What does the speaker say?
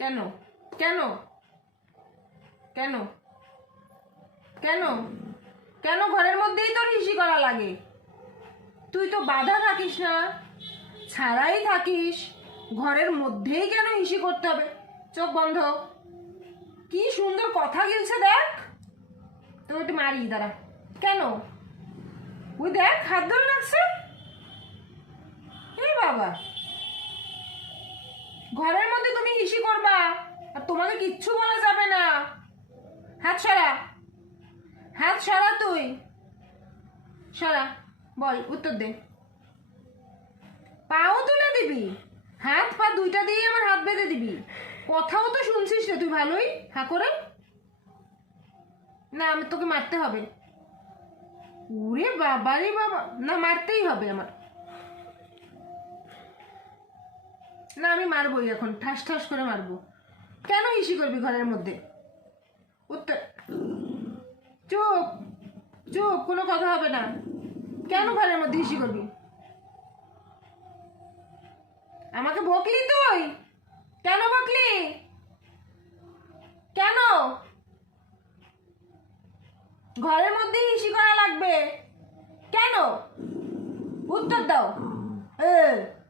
কেন কেন কেন কেন কেন ঘরের মধ্যেই তোর হিসি করা লাগে? তুই তো বাধা থাকিস না, ছাড়াই থাকিস, ঘরের মধ্যেই কেন হিসি করতে হবে? চোখ বন্ধ। কি সুন্দর কথা গিলছে দেখ। তো একটু মারি দাঁড়া। কেন? ওই দেখ হাত ধরে রাখছে। এই বাবা, ঘরের মধ্যে তুমি হিসি করবা আর তোমাকে কিচ্ছু বলা যাবে না। হাত সরা, হাত সরা, তুই সরা। বল, উত্তর দে। পাও তুলে দিবি? হাত পা দুইটা দিয়ে আমার হাত বেঁধে দিবি? কথাও তো শুনছিস রে তুই ভালোই, হা করে। না, আমি তোকে মারতে হবে। ওরে বাবা রে বাবা, না মারতেই হবে আমার। না, আমি মারবোই এখন, ঠাস ঠাস করে মারবো। কেন হিসি করবি ঘরের মধ্যে? উত্তর। চুপ চুপ, কোনো কথা হবে না। কেন ঘরের মধ্যে হিসি করবি? আমাকে বকলি তুই? কেন বকলি? কেন ঘরের মধ্যে হিসি করা লাগবে? কেন? উত্তর দাও।